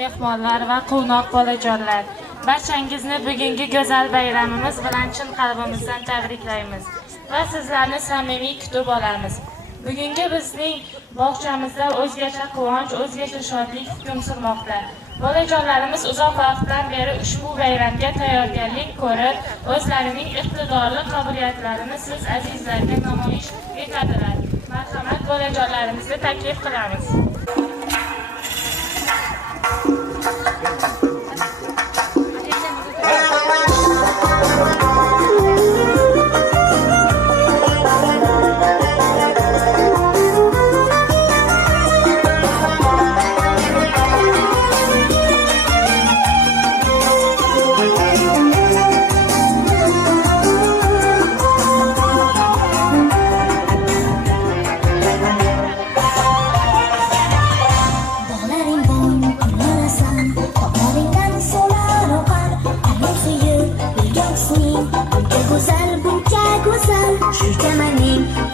mehmonlar va quvnoq bolajonlar, barchangizni bugungi go'zal bayramimiz bilan chin qalbimizdan tabriklaymiz va sizlarni samimiy kutib olamiz. Bugungi bizning bog'chamizda o'zgacha quvonch, o'zgacha shodlik hukm surmoqda. Bolajonlarimiz uzoq vaqtdan beri ushbu bayramga tayyorgarlik ko'rib, o'zlarining iqtidorli qobiliyatlarini siz azizlarga namoyish etadilar. Marhamat, bolajonlarimizni taklif qilamiz.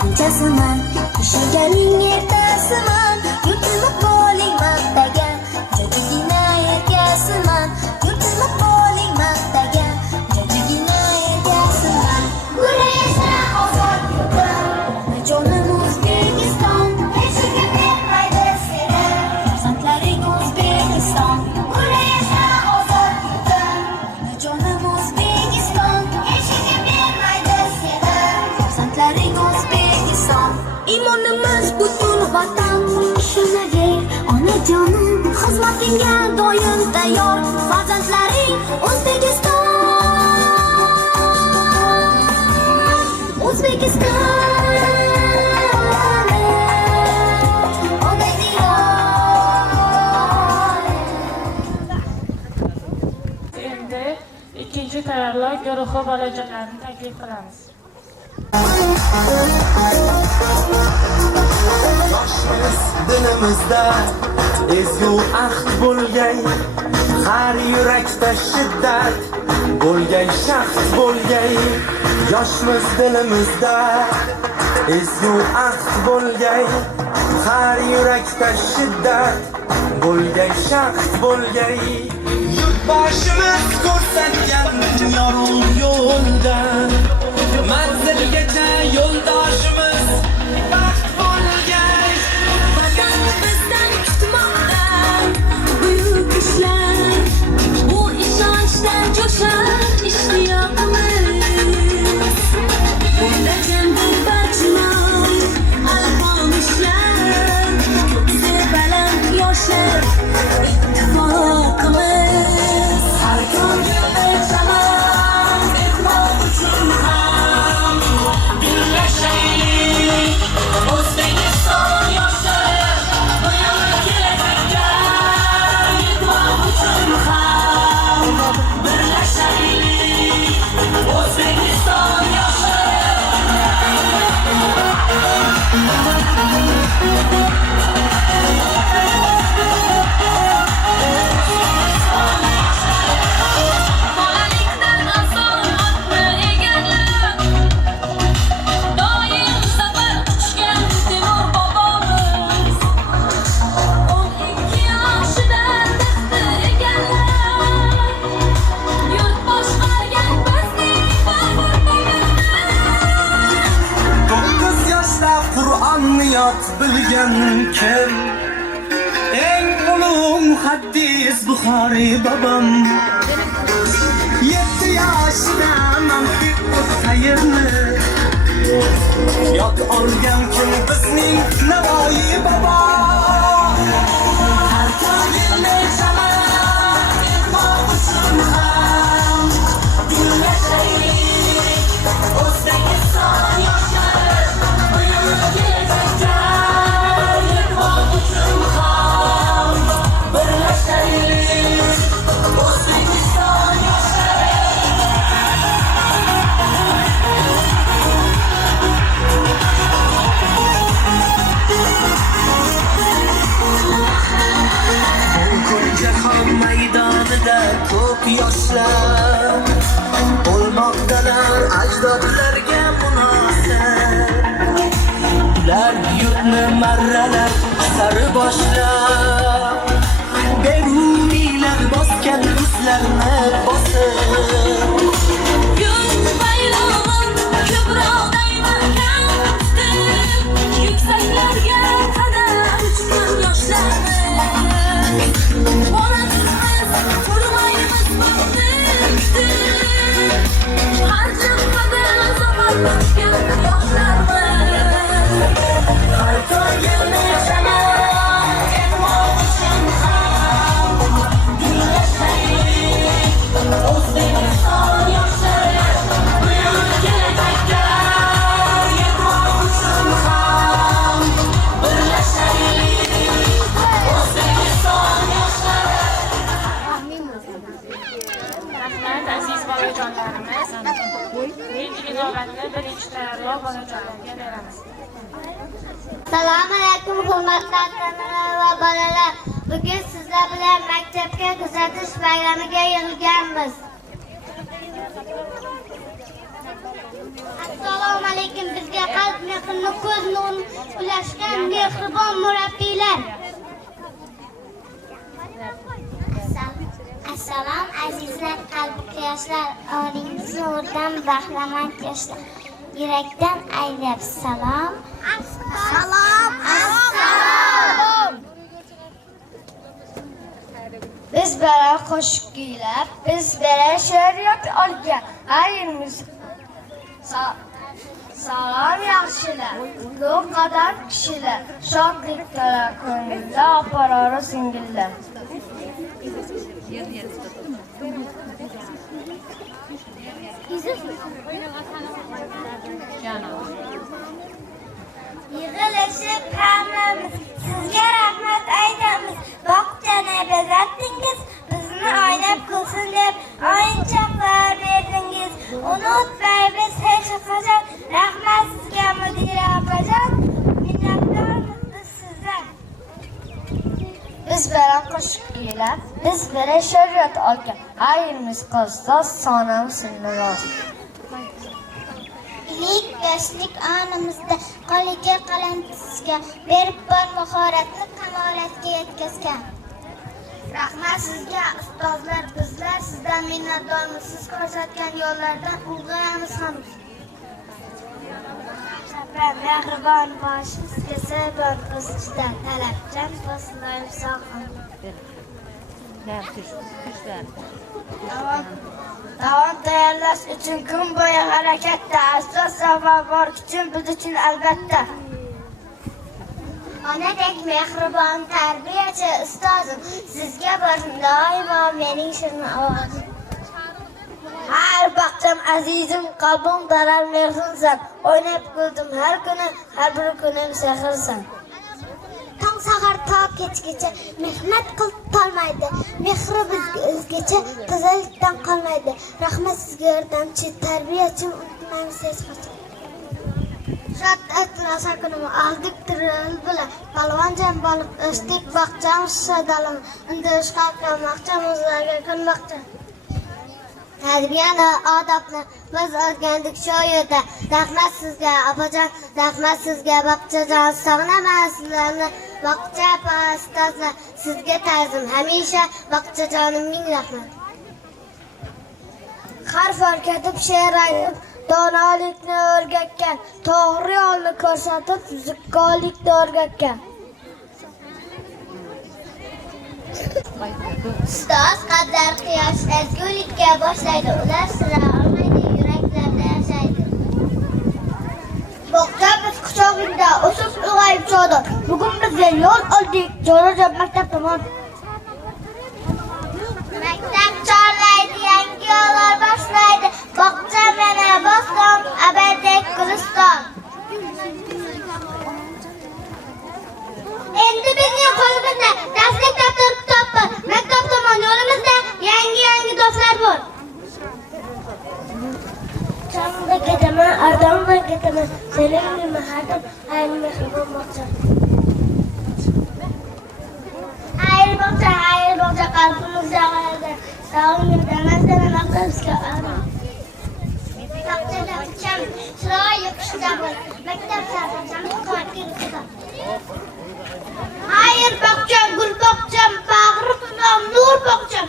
Bunchasiman, ishaganing ertasiman, yurtimni qo'ling maqtagan, jajigina erkasiman, yurtimni qo'ling maqtagan, jajigina erkasiman. Gulaysa ozod yurtim, onajonim O'zbekiston, hechga bermaydi seni, farzandlaring O'zbekiston. Gulaysa ozod yurtim, onajonim O'zbekiston, hechga bermaydi seni, farzandlaring O'zbekiston. Imonimiz butun vatan, ishonagin onajonim, xizmatingga doim tayyor, farzandlaring O'zbekiston. O'zbekiston Endi ikkinchi tayyorlov guruhi bolajonlarini taklif qilamiz. Yoshmiz dilimizda ezgu ahd bo'lgay, har yurakda shiddat bo'lgay, shaxt bo'lgay. Yoshmiz dilimizda ezgu ahd bo'lgay, har yurakda shiddat bo'lgay, shaxt bo'lgay. Yurtboshimiz ko'rsatgan yorug' yo'ldan manzilgacha yo'ldoshimiz baxt bo'lgay. Vatan bizdan kutmoqda buyuk ishlar, bu ishonchdan jo'shar ishtiyoqimiz. O'ylagan bu barchalar alqonishlar, ko'ksi baland yoshlar ittifoqimiz. Har ko'ngilda chamon mehmon uchun ham birlashaylik. O'zbekiston yoshlari buyuk kelajakda yetmoq uchun ham birlashaylik. O'zbekiston yoshlari bolalikdan asoratni egallab, doim safar quchgan Temur bobomiz. 12 yoshida taxtni egallab, yurt boshqargan bizning Boburimiz. 9 yoshda Qur'onni yod bilgan kim? Eng ulug' muhaddis Buxoriy bobom. 7 yoshda mantiq sayrni yod olgan kim? Bizning Navoiy bobo. Har ko'ngilda chamon mehmon uchun ham birlashaylik. O'zbekiston yoshlari buyuk kelajakda yetmoq uchun ham birlashaylik. O'zbekiston yoshlari Bugun jahon maydonida ko'p yoshlar bo'lmoqdalar ajdodlarga munosib. Ular yurtni marralar sari boshlab, beruniy eken yüzlerini basıp Gün bayrağın kübradayım erkendim Yükseklerge kadar uçtan yaşlarım Oranımız kurmayımız baktıktı Harcamadı zaman başken yaşlarım Karta gelmeyeceğim en oluşum ham Güneşeyik Özbekistan yaşları Büyük gelecekler yetmoğuşum ham Birleşeyik Özbekistan yaşları Rahmat aziz bolajonlarimiz. Endi inobatni birinchi tayyorlov bolajonlarga beramiz. Assalomu alaykum hurmatli ota-onalar va bolalar. Bugun sizlar bilan maktabga kuzatish bayramiga yig'ilganmiz. Assalomu alaykum bizga qalb mehrini, ko'z nurini ulashgan mehribon murabbiylar. Assalom azizlar, qalbli yoshlar, oringiz nuridan bahramand yoshlar. Yurakdan aylab salom. Assalom. Biz bilan qo'shiq kuylab, biz bilan she'r olgan ayimiz. Salom yaxshilar, ulug' qadar kishilar, shodlik to'la ko'ngilda opa-ora singillar. Yig'ilishib hammamiz sizga rahmat aytamiz. Bog'chani bezatdingiz, bizni oynab kulsin deb o'yinchoqlar berdingiz. Unutmaymiz hech qachon, rahmat sizga mudira opajon, minnatdormiz biz sizdan. Biz bilan qo'shiq kuylab, biz bilan she'r olgan ayimiz qo'zdoz sonamiz sindiroz. Ilik yoshlik onimizda qo'liga qalam tuzgan, berib bor mahoratni kamolatga yetkazgan. Rahmat sizga ustozlar, bizlar sizdan minnatdormiz. Siz ko'rsatgan yo'llardan ulg'ayamiz ham. Mehribon boshimizga sabr qilishdan talabchan boslayim sog'im. Davom tayyorlash uchun kun bo'yi harakatda, asos sabab bor kuchim biz uchun albatta. Onadek mehribon tarbiyachi ustozim, sizga borim doimo mening shirin ovozim. Har vaqtim azizim, qalbim darar mehrinsan, o'ynab kuldim har kuni, har bir kunim sehrsan. Tong sahar to kechgacha mehnat qilib tolmaydi, mehri bizga o'zgacha tozalikdan qolmaydi. Rahmat sizga yordamchi tarbiyachim, unutmaymiz hech qachon. Shod atrasa kunimi aldik tiril bilan palvonjon bo'lib o'sdik baqchamiz shadalim indirish qalqamoqchimizlarga kunmoqchi. Tarbiyani, odobni biz o'rgandik shu yerda. Rahmat sizga opajon, rahmat sizga baqchajon, sog'inaman sizlarni baqcha ustozlar. Sizga ta'zim hamisha baqchajonim, ming rahmat. Harf o'rgatib, she'r aytib, donolikni o'rgatgan, to'g'ri yo'lni ko'rsatib, zikkolikni o'rgatgan. Ustoz qadar quyosh ezgulikka boshlaydi, ular sira olmaydi, yuraklarda yashaydi. Bog'cha biz quchog'ingda o'sib ulg'ayib chog'da, bugun bizga yo'l oldik, jo'ra maktab tomon. Maktab chorlaydi, yangi yo'llar boshlaydi, bog'cha mana boston, abadiy guliston. Endi bizning qo'limizda darslik daftar kitob bor, maktab tomon yo'limizda yangi do'stlar bor. Chamda ketaman, ardamda ketaman, sening mahadim, ayni mehribon bog'cha. Hayır bog'cha qalbimizda qoladi. Sog'inib damasdan maqsadga aram. Bog'chada cham, chiroyi qushda bor, maktab sarjam qo'rqib. Hayır bog'cham, gul bog'cham, bag'ri tutam, nur bog'cham.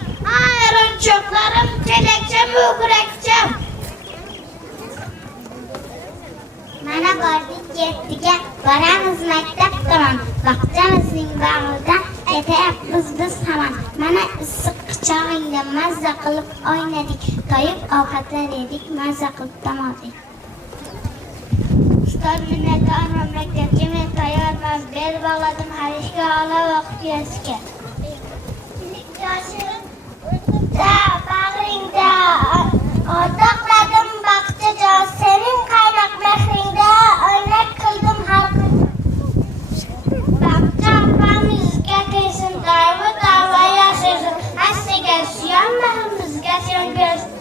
birga boramiz maktab tomon. Baqchamizning bag'ridan ketayapmiz biz hamon. Mana issiq quchog'ingda mazza qilib o'ynadik, to'yib ovqatlar yedik, mazza qilib dam oldik. Ustoz minnatdorman, maktabga men tayyorman, bel bog'ladim har ishga, olov o'qib yozishga. Da bag'ringda o'rtoqladim baqchajon, sening qaynoq mehringda o'ynak qildim har kun. Baqcha opamizga kelsin, doimo tavba yashasin, hassiga suyanmamizga suyan bersin.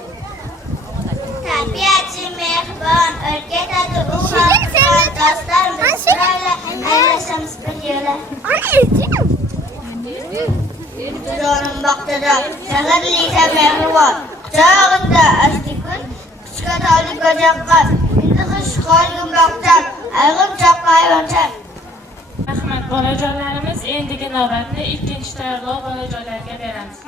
Tabiatchi mehrbon, o'rgatadi u ham do'stlarimiz bilan aylashamiz bir yo'la. Zorim baqtada sehrli mehribon, quchog'imda asli kun, kuchga to'lik go'jakqa, endi qish qolgin baqcham, ayg'im choqqa ayvoncham. Rahmat bolajonlarimiz, endigi navbatni ikkinchi tayyorlov bolajonlarga beramiz.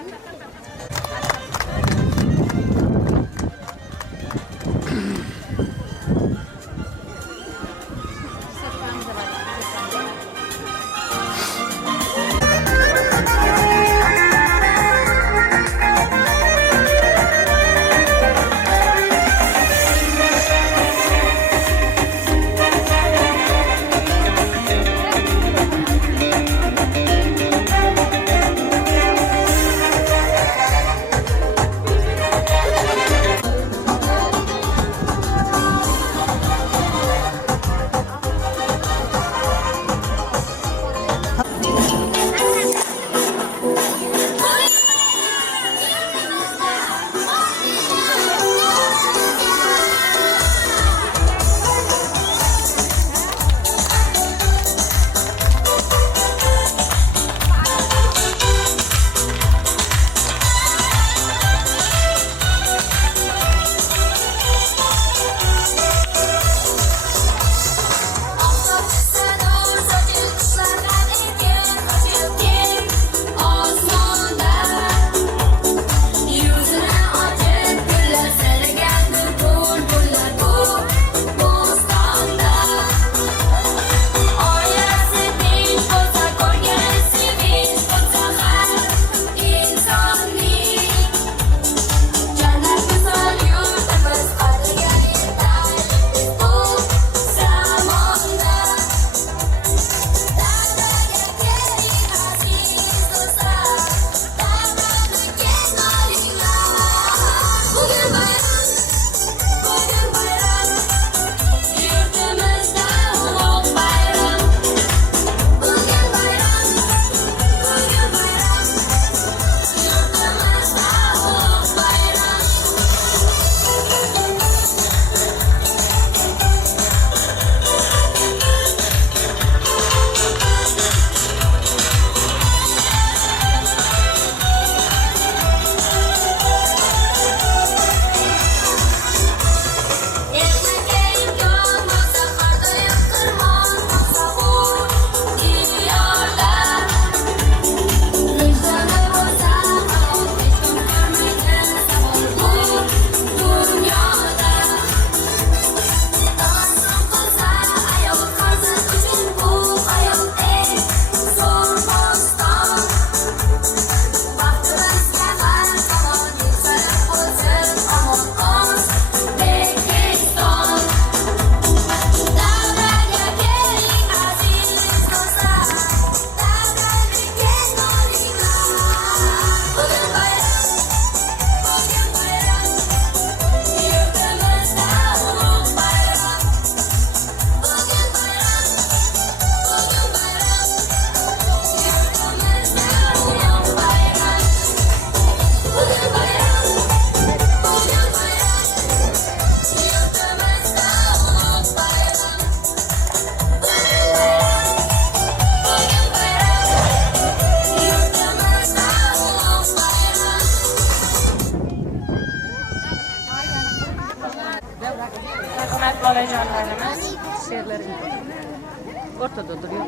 Ortada duruyor.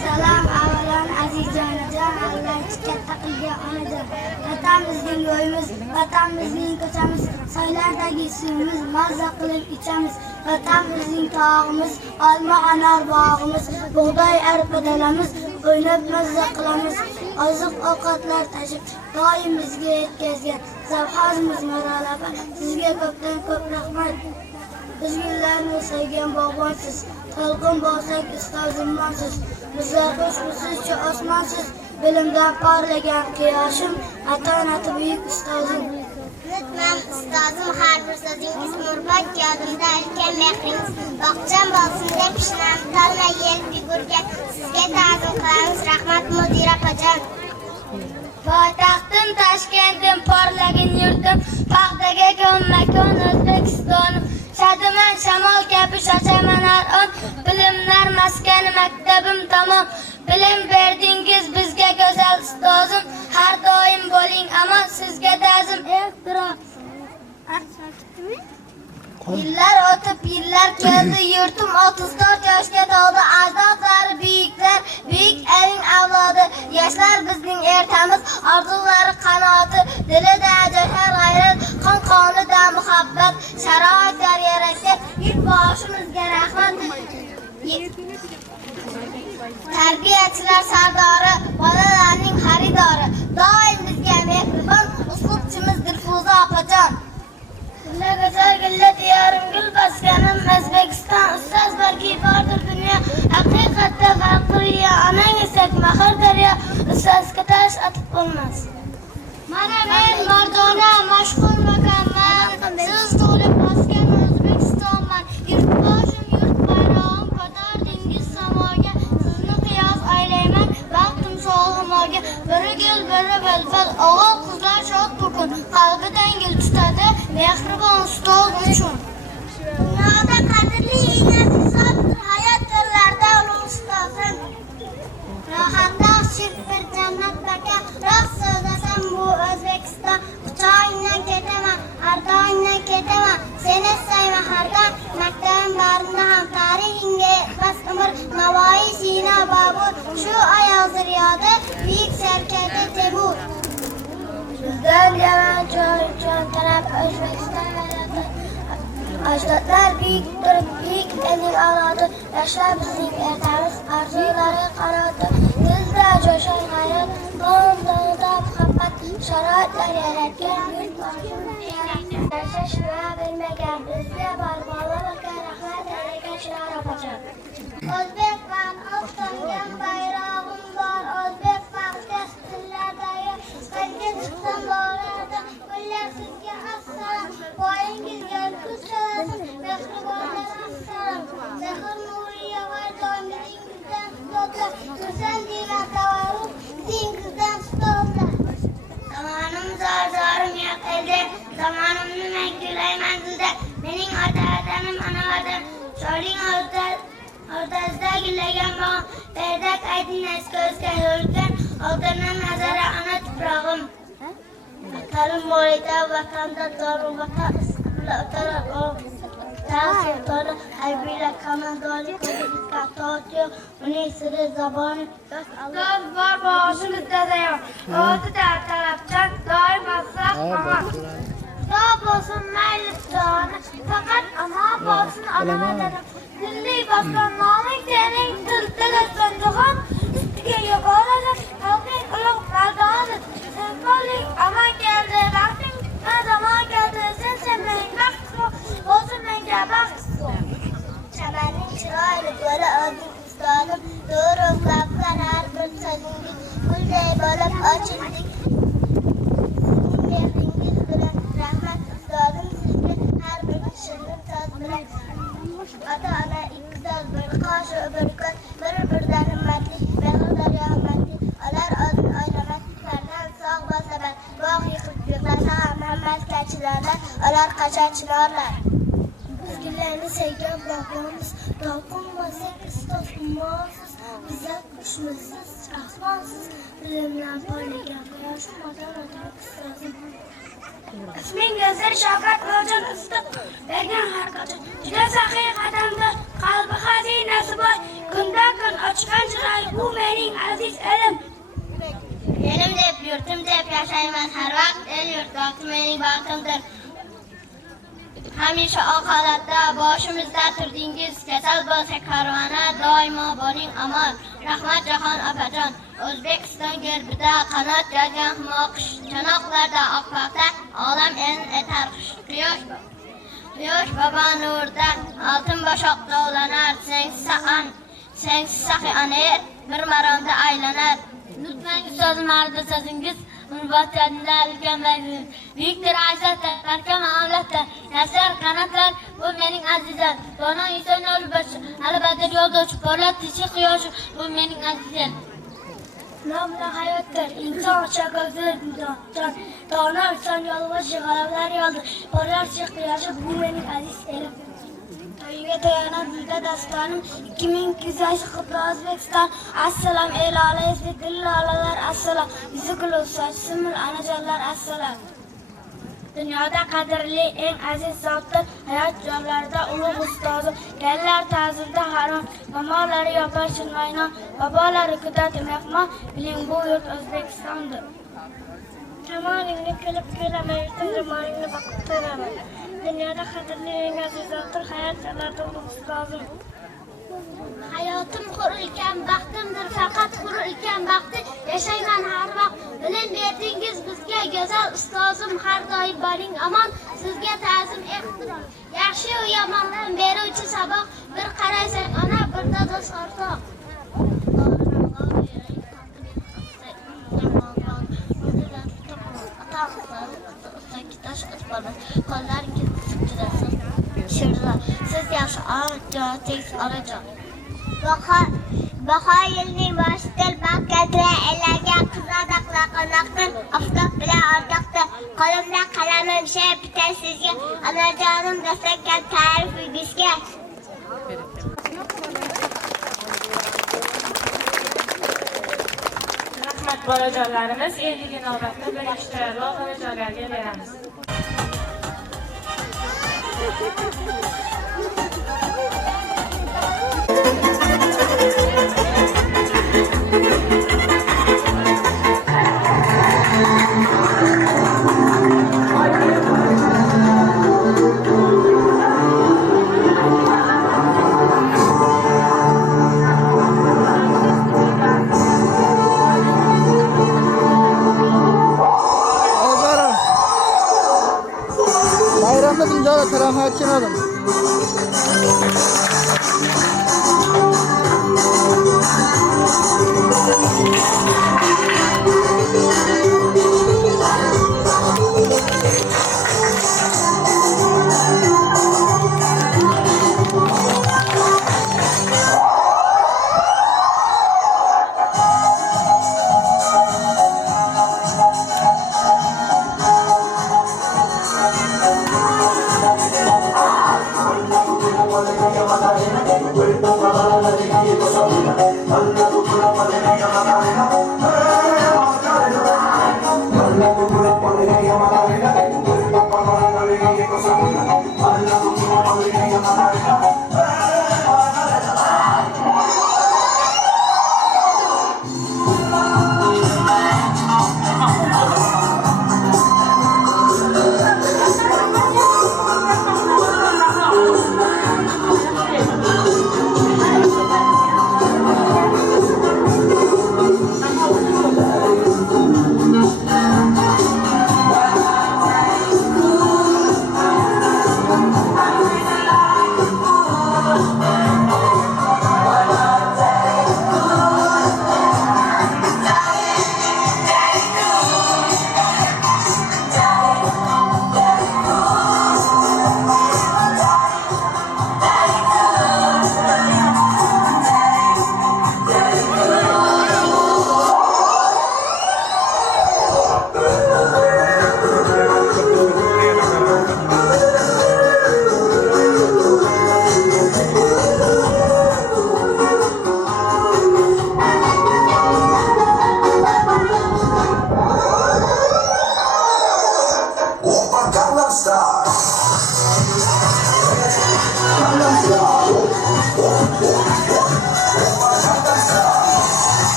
Salom avvalon azizjonajon, Allah katta qilgan onajon. Vatanimizning yo'limiz, vatanimizning ko'chamiz, soylardagi suvimiz, mazza qilib ichamiz. Vatan bizning tog'imiz, olma anor bog'imiz, bug'doy arpa dalamiz, o'ynab mazza qilamiz. Oziq ovqatlar tashib, doim bizga yetkazgan Zavhozimiz Maralaba, sizga ko'pdan ko'p rahmat. Biz gullarni sevgan bog'bonsiz, to'lqin bo'lsak ustozimmonsiz, bizlar qo'shmisiz-chi osmonsiz, bilimdan porlagan quyoshim, ota-onati buyuk ustozim. Unutmam ustozim har bir so'zingiz, murbat yodimda ulkan mehringiz. Bog'cham bo'lsin deb ishnam tolmay yelib yugurgan, sizga ta'zim qilamiz, rahmat mudira opajon. Poytaxtim Toshkentim, porlagin yurtim, paxtaga ko'nma-ko'n O'zbekistonim. Shadiman shamol kabi shochaman har on, bilimlar maskani maktabim tamom. Bilim berdingiz bizga go'zal ustozim, har doim bo'ling amon, sizga ta'zim ehtirom. Yillar o'tib yillar keldi, yurtim 34 yoshga to'ldi, ajdodlari buyuklar, buyuk elning avlodi, yoshlar bizning ertamiz, orzulari qanoti, dilida jo'shar g'ayrat, qon-qonida muhabbat, sharoitlar yaratgan yurtboshimizga rahmat. Tarbiyachilar sardori, bolalarning xaridori, doim bizga mehribon uslubchimiz Dilfuza opajon. Gulla go'zal gulla diyorim, gul bosganim O'zbekiston, ustoz balki bordir dunyo, haqiqatda farqliya, onang esak mahir daryo, ustozga tosh otib bo'lmas. Mana men Mardona mashhur makonman, siz to'lib bosgan O'zbekistonman, yurtboshim yurt bayrog'im ko'tardingiz samoga, sizni qiyos aylayman vaqtim so'g'imoga, biri gul biri bilbil, o'g'il qizlar shod bugun, qalbidan gul tutadi mehribon ustoz uchun. Dunyoda qadrli nafisotdir, hayot turlarida ulug' ustozim. Rohatda shirk bir jannat baka, rost so'zlasam bu O'zbekiston. Quchog'ingdan ketaman, ardoingdan ketaman, seni sayma har doim, maktabim barinda ham tarixingga bas umr, Navoiy, Sino, Bobur, shu ayol ziryoda buyuk sarkarda Temur. Bizdan yaman jon taraf O'zbekiston hayoti, ajdodlar buyukdir, buyuk elning avlodi, yoshlar bizning ertamiz, orzulari qanoti, dilda jo'shar g'ayrat, qon-qonida muhabbat, sharoitlar yaratgan yurtboshimiz yashashga bilmagan, bizga bor bolalarga rahmat aytgan shular opajon. O'zbekman, ostongan bayrog'im bor, o'zbek maqtas tillardagi qayga chiqsam borardim, gullar sizga assalom, boyingizga kuz so'rasin, mehribonlar assalom, sehr nuriya va doimingizdan stollar, go'zal divan tavarruk, dingizdan stollar. Zamanim zorim yo'q edi, zamonimni mangulayman dilda, mening ota-otanim ana-otam, sholing o'rtasida gullagan bog'im, berdak aydinnas ko'zga yo'rgan, oltindan nazara ona tuprog'im. Vatanim boyida, vatanda doru, vatan isqibla o'tarar o'g'im. Sultoni harbiylar komandoni ko'zga tortiyor, uning siri zaboni ustoz bor boshimizda zayon, o'tida talabchan doim asrab aman. Ustoz bo'lsin mayli joni, faqat amon bo'lsin onalarimiz. Dilli bosgan noming sening, tilda jahon ustiga yo'g'onalar, xalqing ulug' mardoni. Sen qo'ling aman keldi, vaqting zamon keldi, sen mening baxtim bo'lsin menga baxtim. Chamanning chiroyli bo'la olding ustodim, to'g'ri gaplar har bir so'zingiz, gulday bo'lib ochildik. Mehringiz bilan rahmat ustodim, sizga har bir kishining so'z bilan. Ota-ona ikki so'z, bir qoshi bir ko'z, bir-biridan himmatli, mehr daryo himmatli, olar oldin oylamak, farzand sog' bo'lsa bas, bog' yiqib yig'lasa ham Muhammad kachilarlar, olar qachon chinorlar. Bizlarni sevgan bog'bonmiz, to'lqin bo'lsak ustoz ummosiz, bizlar qushmisiz, rahmonsiz, bilimlar porlagan quyoshim, ota-ona ustozim. Isming go'zal Shavkat Boyjon ustoz, bergan har qachon juda saxiy qadamda, qalbi xazinasi boy, kundan kun ochgan chiroy, bu mening aziz elim. Elim deb, yurtim deb yashayman har vaqt, el yurt baxti mening baxtimdir. hamisha oq holatda boshimizda turdingiz. Kasal bo'lsa karvona, doimo bo'ling omon. Rahmat Jahon opajon, O'zbekiston gerbida qanot yozgan humoqish, chanoqlarda oq paxta, olam en etar Quyosh bobo nurda, oltin boshoq dovlanar, sensiz saxiy aner, bir maromda aylanar. Lütfen ustozim arada so'zingiz, Murvatiyatda ilgamaysiz. Viktor Aysatda, Barkam avlatda, Yasar qanotlar, bu mening azizim. Dono inson yo'lbashi, albatta yo'ldosh, porlat tishi quyoshi, bu mening azizim. Namla hayotdir, inson şakazdır can. Dono inson yo'lbashi, g'alablar yoldir. Porlat quyoshi, bu mening aziz elim. To'yiga tayanib yurda dastonim 2200 qutlu O'zbekiston. Assalom el olayizli dillolalar, assalom. Yuzi gul sochsimul anajonlar, assalom. Dunyoda qadrli eng aziz zotdir, hayot jonlarida ulug' ustozim. Kellar ta'zimda harom, mamonlari yopar shilmaynon, bobolari kudati mehmon, biling bu yurt O'zbekistondir. Kamoningni kulib kulaman, yurtim ro'molingni boqib turaman. Dunyoda qadrli eng aziz zotdir, hayot jonlarida ulug' ustozim. Hayotim qurilgan baxtimdir, faqat qurilgan baxti yashayman har vaqt. Bilim berdingiz bizga go'zal ustozim, har doim bo'ling omon. Sizga ta'zim ehtirom. Yaxshi va yomondan beruvchi saboq, bir qaraysan ona, bir do'st o'rtoq. Siz yaxshi tek olajon. Bahor yilning boshidir, Bakkatlar ellagan qizaloqlar qo'noqdir, oftob bilan ordoqdir. Qo'limda qalamim shay bitar sizga, onajonim dastakam ta'rif bizga. Rahmat bolajonlarimiz, endi navbatni birinchi tayyorlov bolajonlarga beramiz. Bayramda dunyoda karomatchi olim.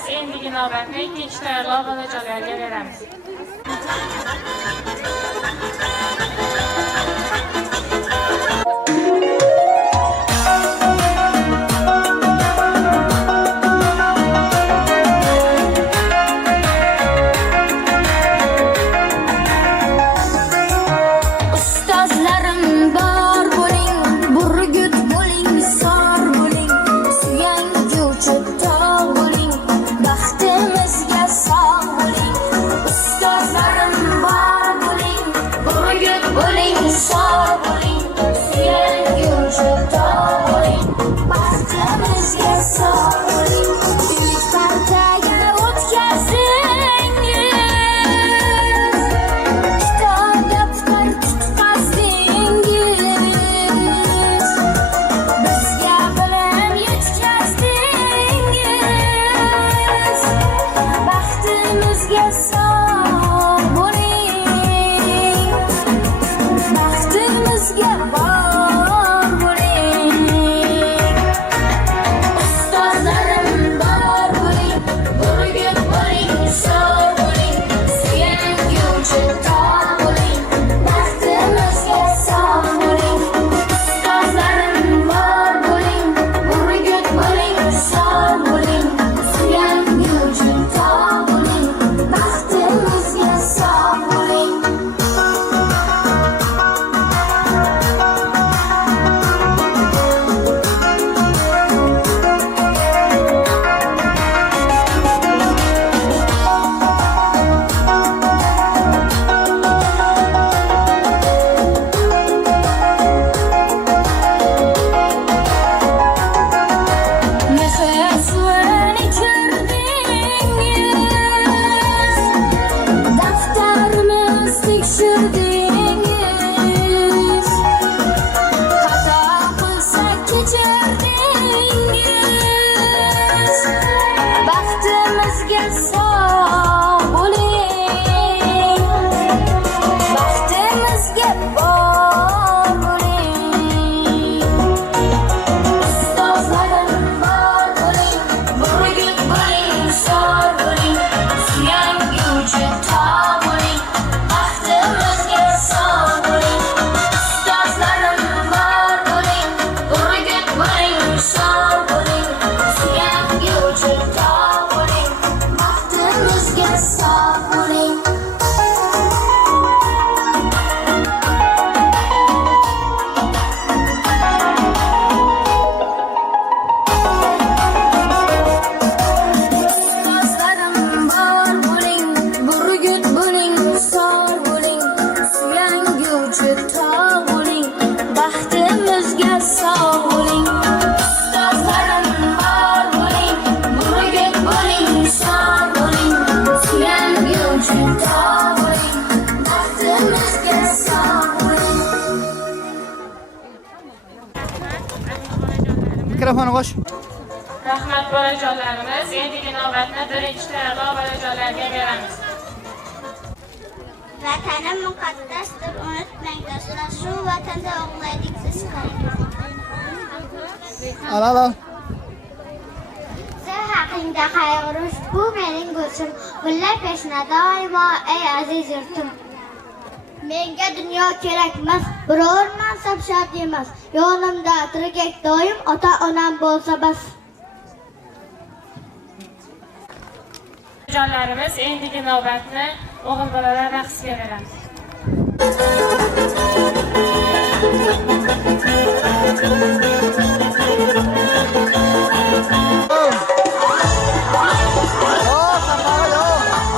jollarimiz, endigi navbatni ikkinchi tayyorlov bolajonlarga beramiz. Ustozlarim bor bo'ling, burgut bo'ling, sor bo'ling, suyanguchi tog' bo'ling, baxtimizga sog' bo'ling. Ustozlarim bor bo'ling, burgut bo'ling, sor bo'ling, suyanguchi tog' bo'ling, baxtimizga sog' bo'ling. Ilk partaga o'tkazingiz, kitob daftar tutqazdingiz, bizga bilim yetkazdingiz, baxtimizga sog' bo'ling, baxtimizga bor bo'ling. Ustozlarim bor bo'ling, burgut bo'ling, sor bo'ling, suyanguchi tog' bo'ling, baxtimizga sog' bo'ling. Ustozlarim bor bo'ling, burgut bo'ling, sor bo'ling, suyanguchi tog' bo'ling, baxtimizga sog' bo'ling. Nefesini ko'rdingiz, daftarimiz tekshirdingiz, xato qilsak kechirdingiz, baxtimizga sog' bo'ling, baxtimizga bor bo'ling. Ustozlarim bor bo'ling, burgut bo'ling, sor bo'ling, suyanguchi tog' bo'ling, baxtimizga sog' bo'ling. Ustozlarim bor bo'ling, burgut bo'ling, sor bo'ling, suyanguchi tog' bo'ling, baxtimizga sog' bo'ling. Ustozlarim bor bo'ling, burgut bo'ling, sor bo'ling, suyanguchi tog' bo'ling, baxtimizga sog' bo'ling. Ustozlarim bor bo'ling, burgut bo'ling, sor bo'ling, suyanguchi tog' bo'ling, baxtimizga sog' bo'ling. Mikrofonni qo'sh. Rahmat bolajonlarimiz, endigi navbatni birinchi tayyorlov bolajonlarga beramiz. Vatanim muqaddasdir, unutmang do'stlar, shu vatanda o'g'laydik siz qaringiz. Al. Sen haqingda qayg'urish bu mening go'shim, gullar peshna doimo ey aziz yurtim. Menga dunyo kerakmas, biror mansab shart emas, yonimda tirgak doim ota-onam bo'lsa bas. Jonlarimiz, endigi navbatni o'g'il bolalar raqsiga beramiz.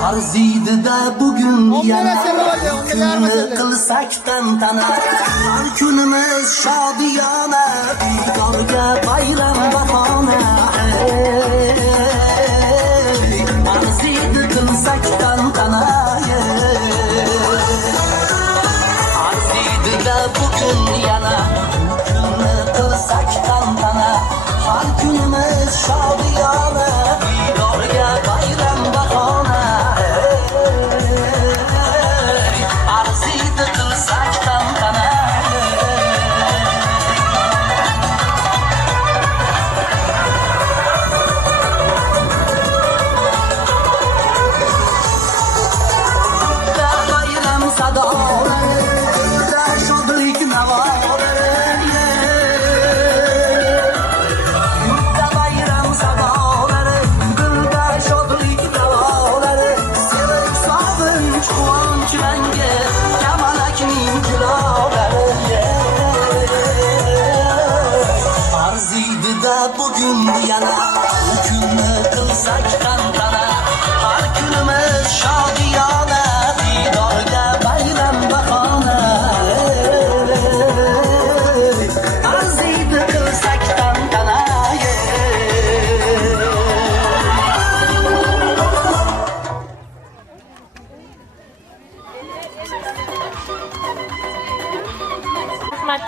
Arziydi-da bugun yana kunni qilsak tantana, har kunimiz shodiyona, bekorga bayram bahona. Arziydi qilsak tantana, arziydi-da bugun yana kunni qilsak tantana, har kunimiz shodiyona, bekorga bayram bahona. Arziydi qilsak tantana,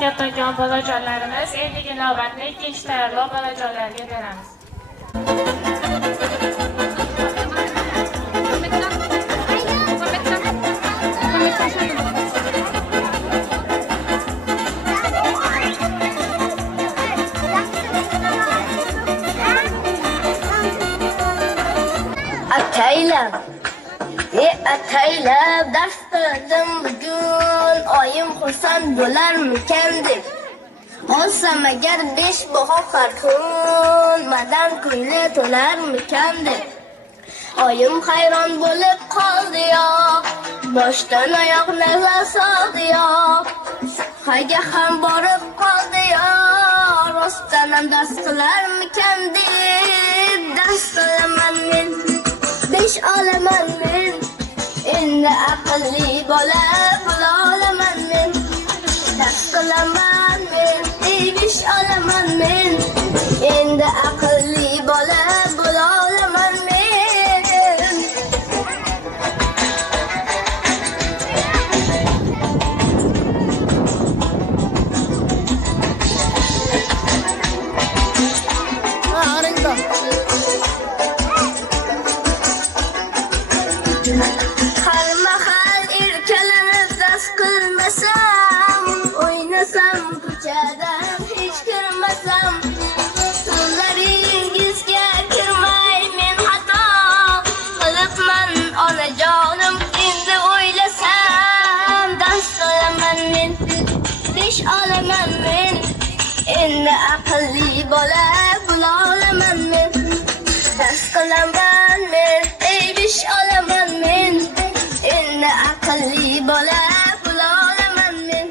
kattakon bolajonlarimiz, endi navbatni ikkinchi tayyorlov bolajonlarga beramiz. Ataylab dars qildim bugun, oyim xursand bo'larmikan deb. Olsam agar 5 baho har kun, madam ko'ngli to'larmikan deb. Oyim hayron bo'lib qoldi yo, boshdan oyoq nazar soldi yo. Qayga ham borib qoldi yo, rostdan ham dars qilarmikan deb. Dars qilaman men, 5 olaman men. Endi aqlli bola bo'la olaman men. Dars qilaman men, 5 olaman men. Endi aqlli bola bo'la olaman men. Mahal erkalanib dars qilmasam, o'ynasam ko'chadan hech kirmasam, yo'llaringizga kirmay men xato qilibman onajonim. Endi o'ylasam dars qilaman men, 5 olaman men. Endi aqlli bola bo'la olaman men. Dars qilaman men, 5 olaman men. Endi aqlli bola bo'la olaman men.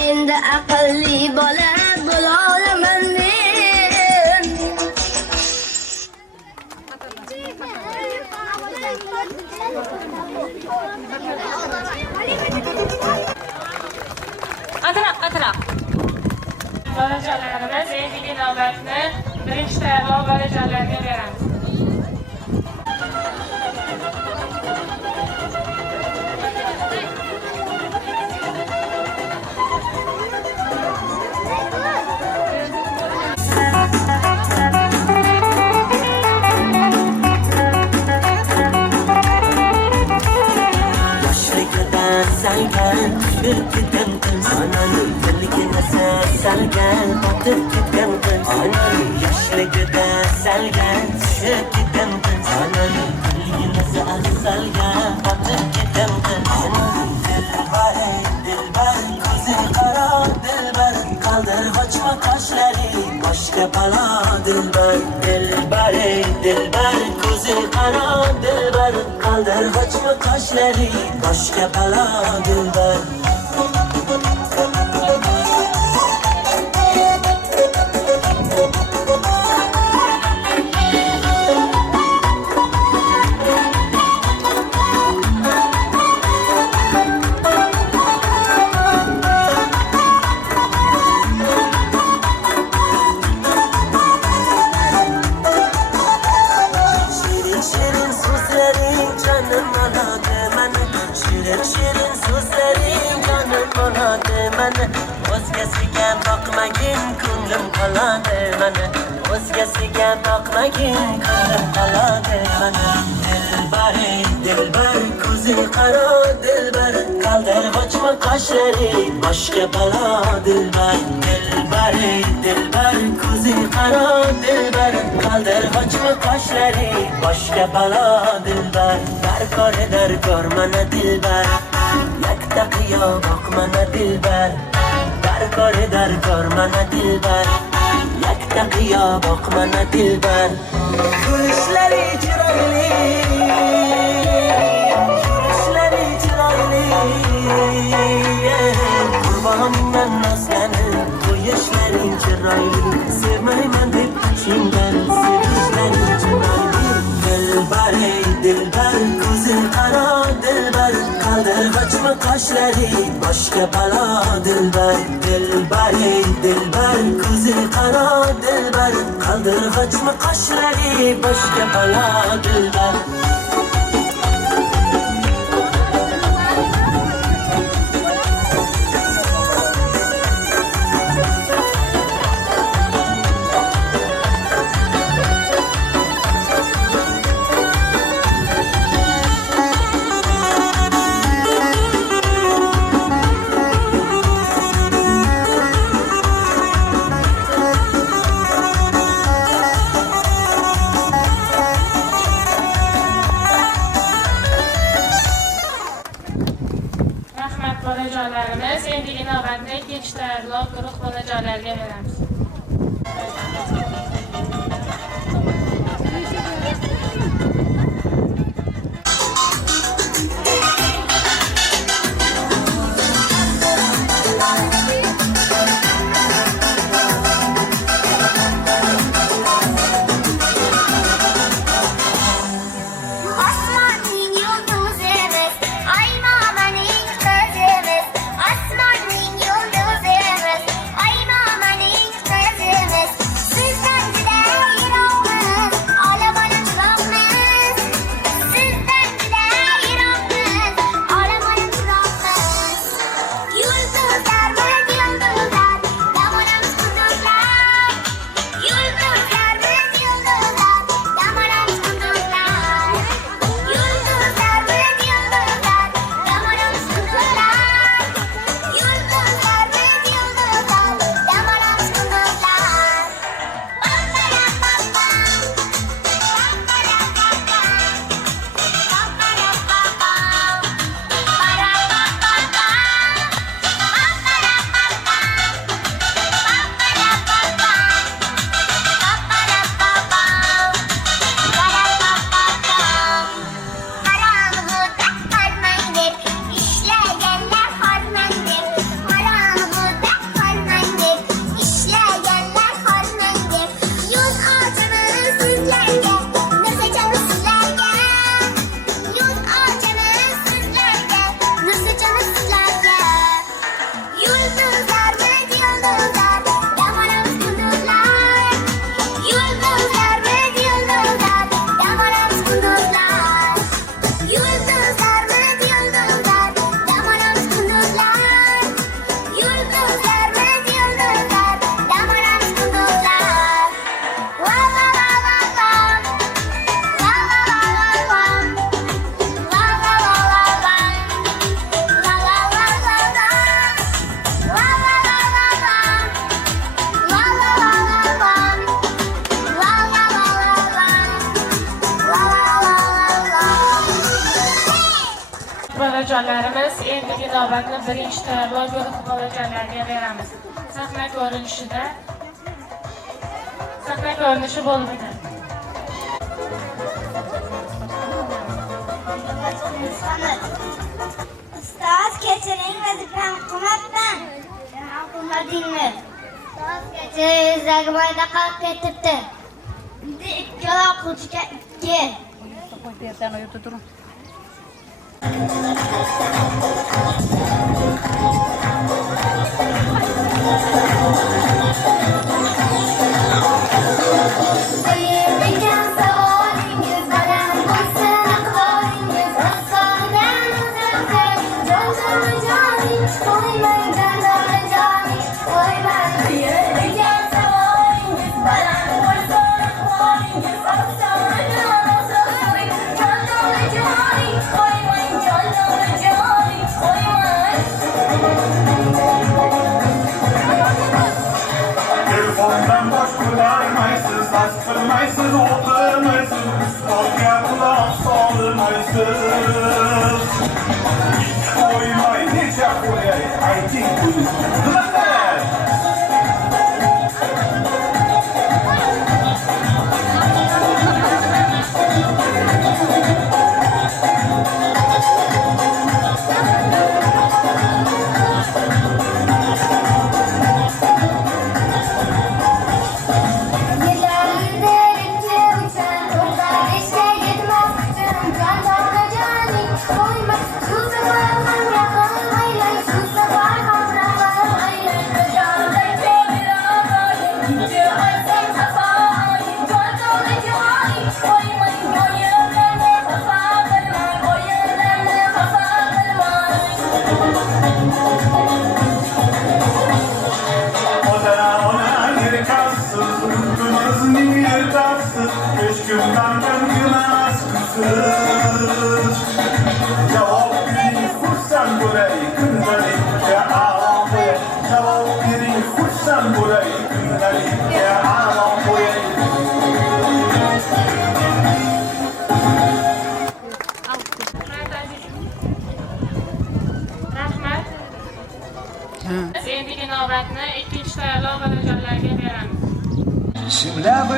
Endi aqlli bola bo'la olaman men. Atraq. Bolajonlarimiz, endi navbatni birinchi tayyorlov bolajonlarga beramiz. Ketgan qiz onaning tilligini salgan botib ketgan qiz onaning yoshligida salgan tushib ketgan qiz onaning tilligini salgan botib ketgan qiz onaning dilbar ko'zi qaro dilbar qaldirib ochma qoshlaring boshqa balo dilbar dilbar ko'zi qaro dilbar qaldirib ochma qoshlaring boshqa balo dilbar. Shirin so'zlaring jonim oladi mani, o'zgasiga boqmagin ko'nglim qoladi mani, o'zgasiga boqmagin ko'nglim qoladi mani. Dilbar ko'zi qaro dilbar qaldirib ochma qoshlaring boshqa balo dilbar. Dilbar ko'zi qaro dilbar qaldirib ochma qoshlaring boshqa balo dilbar. Darkor mana dilbar, yakta qiyo boq mana dilbar. Darkor mana dilbar, yakta qiyo boq mana dilbar. Kulishlari chiroyli, qurboningdan noslanib qo'yishlaring chiroyli. Sevmayman deb ichingdan sevishlaring chiroyli. Dilbar ko'zi qaro dilbar qaldirib ochma qoshlaring boshqa balo dilbar. Dilbar ko'zi qaro dilbar qaldirib ochma qoshlaring boshqa balo dilbar. bolajonlarimiz, endi navbatda ikkinchi tayyorlov guruh bolajonlarga beramiz. Osmonning yulduzimiz, ay momaning qizimiz. Osmonning yulduzimiz, ay momaning qizimiz. Sizdan juda yiroqmiz, olomon chiroqmiz. Sizdan juda yiroqmiz, olomon chiroqmiz. Yulduzlarmiz, yulduzlar, damonamiz qunduzlar. Yulduzlarmiz, yulduzlar, damonamiz qunduzlar. Yulduzlarmiz, yulduzlar, damonamiz qunduzlar. Yulduzlarmiz, yulduzlar, damonamiz qunduzlar. Qarong'uda qolmang deb ishlaganlar xormang deb. Qarong'uda qolmang deb ishlaganlar xormang deb. Yuz ochamiz sizlarga, nur sochamiz sizlarga. Yuz ochamiz sizlarga, nur sochamiz sizlarga. Yulduzlarmiz, yulduzlar, damonamiz qunduzlar. Yulduzlarmiz, yulduzlar, damonamiz qunduzlar. Yulduzlarmiz, yulduzlar, damonamiz qunduzlar. Yulduzlarmiz, yulduzlar, damonamiz qunduzlar. Va va va va va. Va va va va va. Va va va va va. Va va va va va. Va va va va va. Va va va va va. Va va va va va. Va va va va va. Bolajonlarimiz, endigi navbatni birinchi tayyorlov guruh bolajonlarga beramiz. Sahna ko'rinishi bo'lmaydi. Ustoz kechiring, vazifam qilmabman. Qilmadingmi? Ustoz kechiring, yuzdagi mayda qolib ketibdi. Endi ikkala o'quvchiga 2. Qo'y berdan o'yda turing. Ekan savolingiz baland bo'lsin, aqbolingiz osmondan uzilsin. Jonim, qo'ymang jonim, qo'ymang. Ekan savolingiz baland bo'lsin, aqbolingiz osmondan uzilsin. Jonim, qo'ymang jonim, qo'ymang. Telefondan boş kullanmaysiz, açtırmaysiz, oturmaysiz, Ustoga kulak solmaysiz. Koymay necha qo'yay, ayting buni. Nimalar? Qo'yma, shu safar ham yaqin aylan, shu safar ham rahmat aylan. navbatni ikkinchi tayyorlov bolajonlarga beramiz. Земля в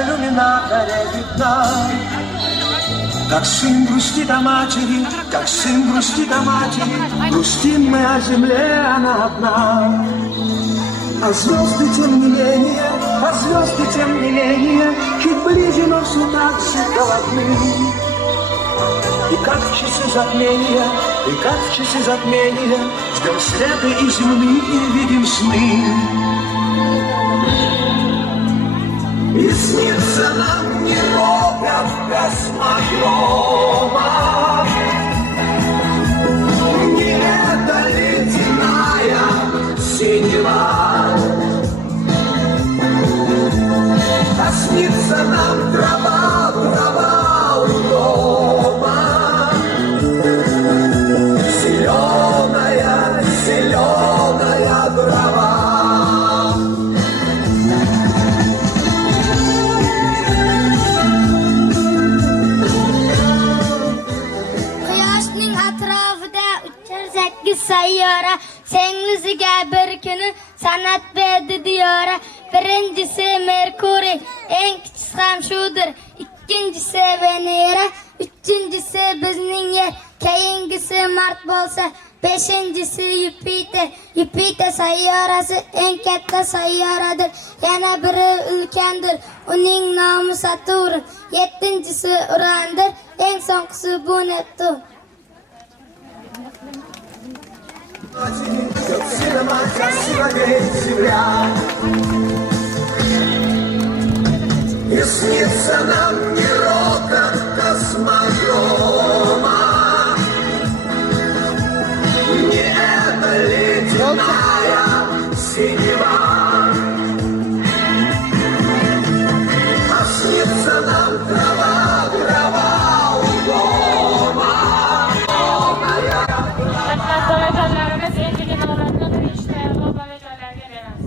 иллюминаторе видна. Как сын грустит о матери, как сын грустит о матери, грустим мы о земле, она одна. А звезды тем не менее, чуть ближе, но все так же голодны. И как в часы затмения, ждем света и земли и видим сны. И снится нам не рокот космодрома, не эта ледяная синева, а снится нам трава у дома, зеленая трава. Quyoshning atrofida uchar 8 sayyora, sengiziga bir kuni san'at berdi diyora. Birinchisi Merkuriy, eng kichisi ham shudir. Ikkinchisi Venera, uchinchisi bizning yer, keyingisi Mart bo'lsa, beshinchisi Yupiter. Yupiter sayyorasi eng katta sayyoradir. Yana biri ulkandir, uning nomi Saturn. Yettinchisi Urandir, eng so'nqisi bu Neptun. И снится нам не рокот космодрома, не эта ледяная синева, а снится нам трава у дома. Bolajonlarimiz endigi navbatni birinchi tayyorlov bolajonlarga beramiz.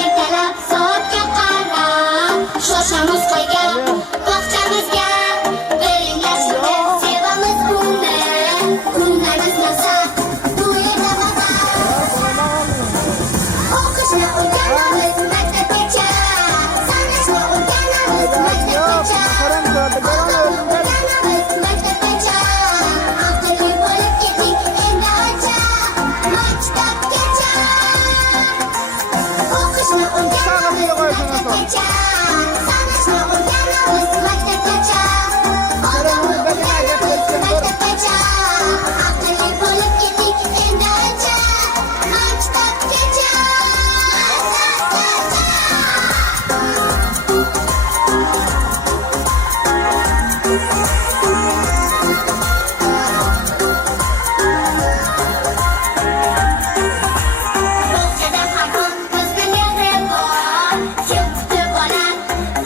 Ertalab soatga qarab, shoshamiz qo'ygan bog'chamizga. Beringlar shuni sevamiz uni, kunlarimiz nasab, to'yida mazar. O'qishni o'rganamiz maktabgacha, sanashni o'rganamiz maktabgacha, o'rganamiz maktabgacha. Aqlli bo'lib keting endi ancha, maktabgacha. O'qishni o'rganamiz maktabgacha, sanashni o'rganamiz maktabgacha, o'rganamiz maktabgacha. Aqlli bo'lib keting endi ancha, maktabgacha. Bog'chada hamon bizni mehri bor, kim kutib olar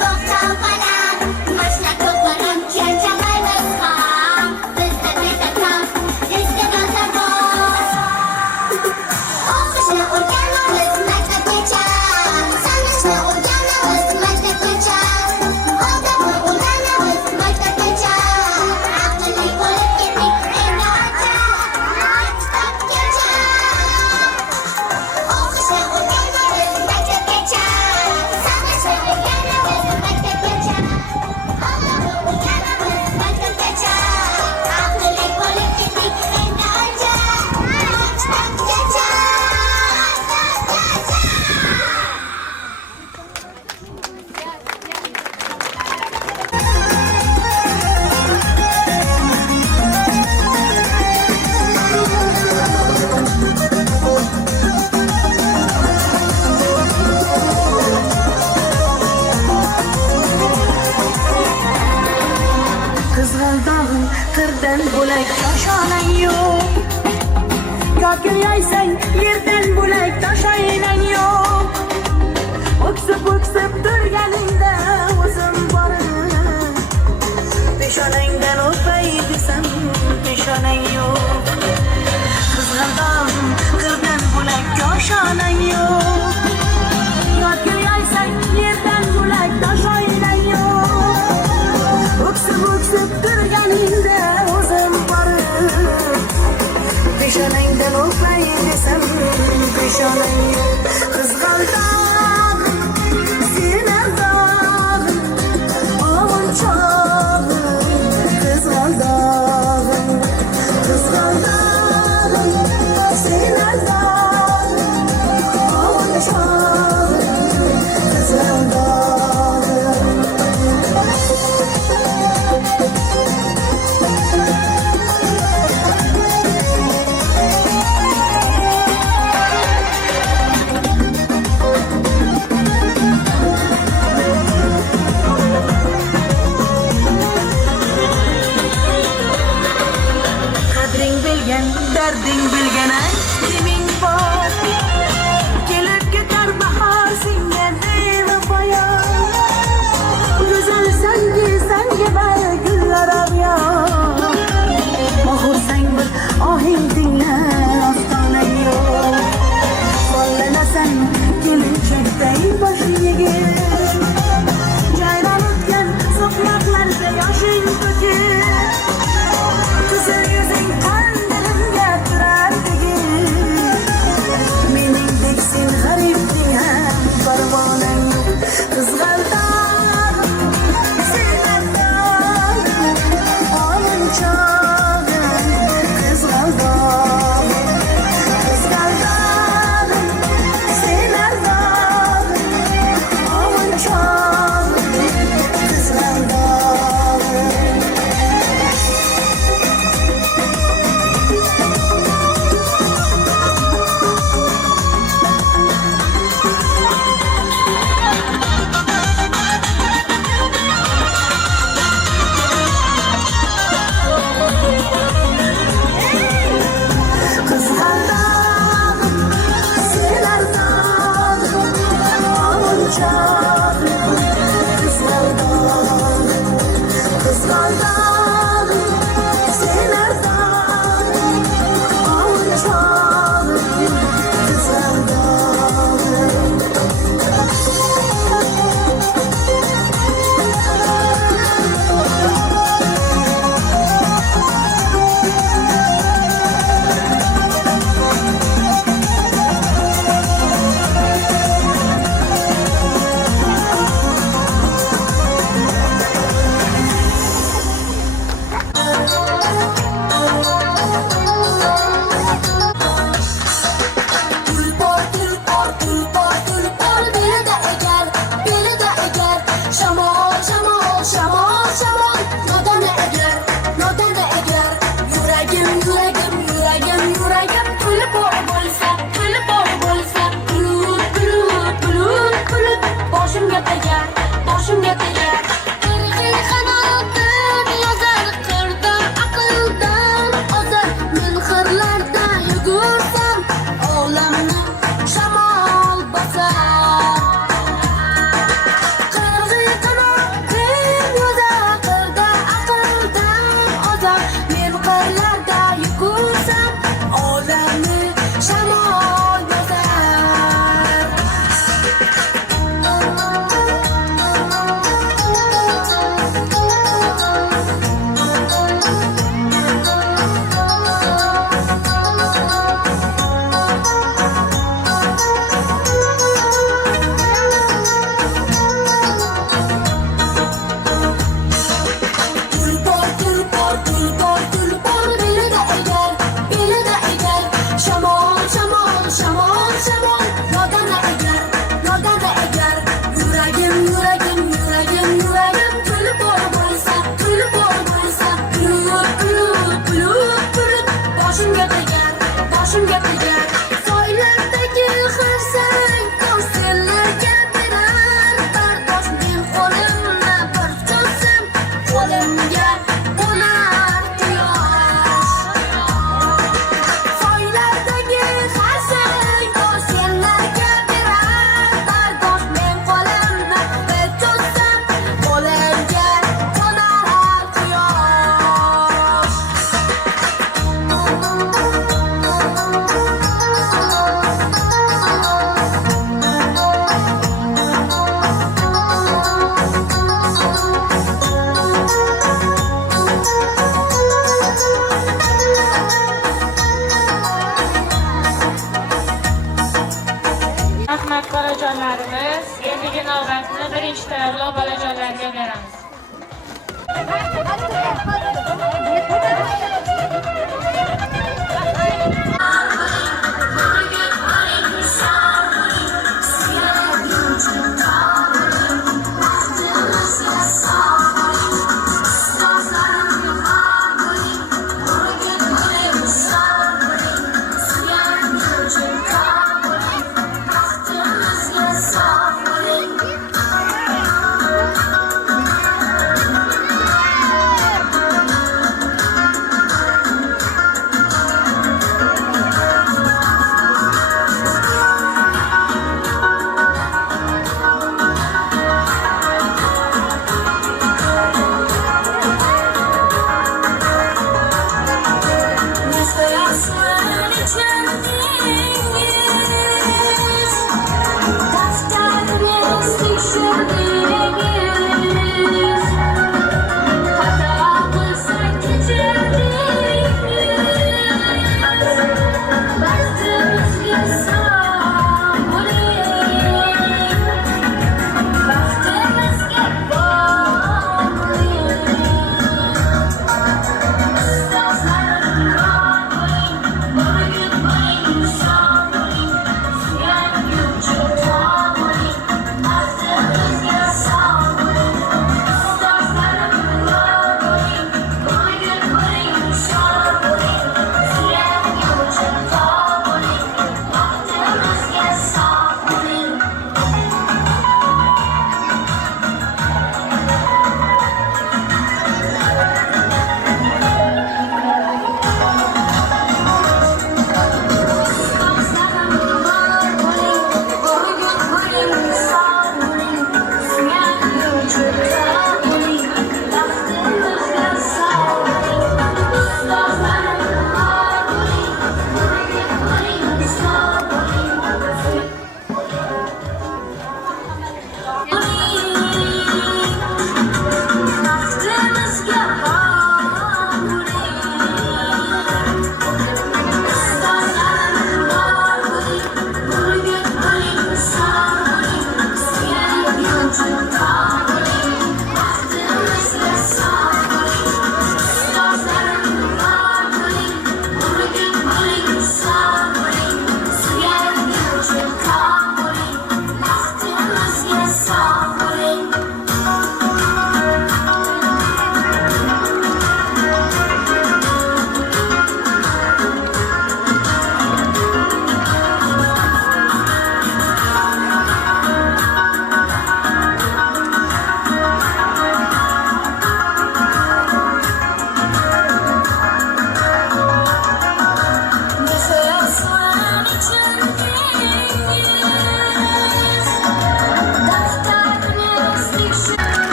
bog'cha baland. Mashina ko'parim charchamaymiz ham, bizda betakror iste'dodlar bor. O'qishni o'rganamiz maktabgacha, sanashni o'rganamiz maktabgacha, odamni o'rganamiz maktabgacha. Aqlli bo'lib keting endi ancha, maktabgacha. O'qishni o'rganamiz maktabgacha, sanashni o'rganamiz maktabgacha, odamni o'rganamiz maktabgacha. Aqlli bo'lib keting endi ancha, maktabgacha. Qizg'aldog'im qirdan bo'lak toshonang yo'q, yoki yaysang yerdan bo'lak toshoynang yo'q. O'ksib turganingda o'zim borib, peshonangdan o'pay desam peshonang yo'q. Qizg'aldog'im qirdan bo'lak toshonang yo'q, Qoshoning yo'q qizg'aldoq sinardoq ovunchoq qizg'aldoq sinardoq ovunchoq qadring bilgan darding bilgan kiming bor kelib ketar bahor senga bevafoyo go'zal sangi gullar avyon oxursang bir ohing tingla ostonang yo'q sollanasan kelinchakday boshing egib jayron o'tgan so'qmoqlarda yoshing to'kib qizil yuzing tandirimga turar tegib birinchi tayyorlov bolajonlarga beramiz.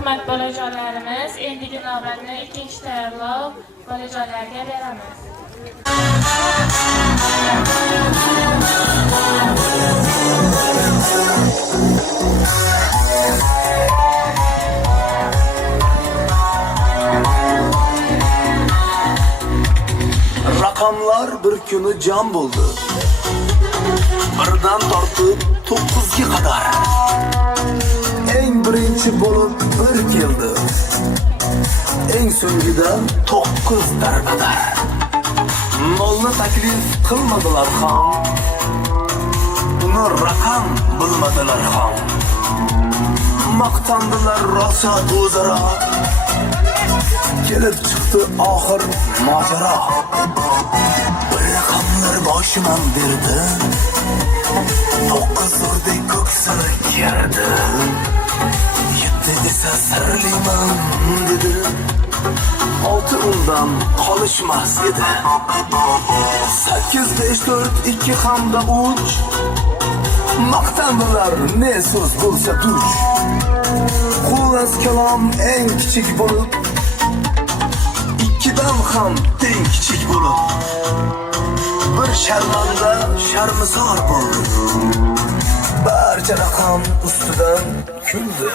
Rahmat bolajonlarimiz, endigi navbatni ikkinchi tayyorlov bolajonlarga beramiz. Rakamlar bir kuni jam bo'ldi. Birdan tortib 9ga qadar. Eng birinchi bo'lib bir keldi. Eng so'ngidan 9 darbadar. Nolni taklif qilmadilar ham. Uni raqam bilmadilar ham. Maqtandilar rosa o'zaro. Kelib chiqdi oxir mojaro. Bir raqamlar boshimdan berdi. 9 urdek ko'ksar yerdi. 7 esa sirliman dedi. 6 undan qolishmas edi. 8 5 4 2 hamda 3. Maqtandilar ne so'z bo'lsa duch. Xullas kalom eng kichik bo'lib, 2dan ham teng kichik bo'lib, bir sharmanda sharmizor bo'ldi. Barcha raqam ustidan kuldi.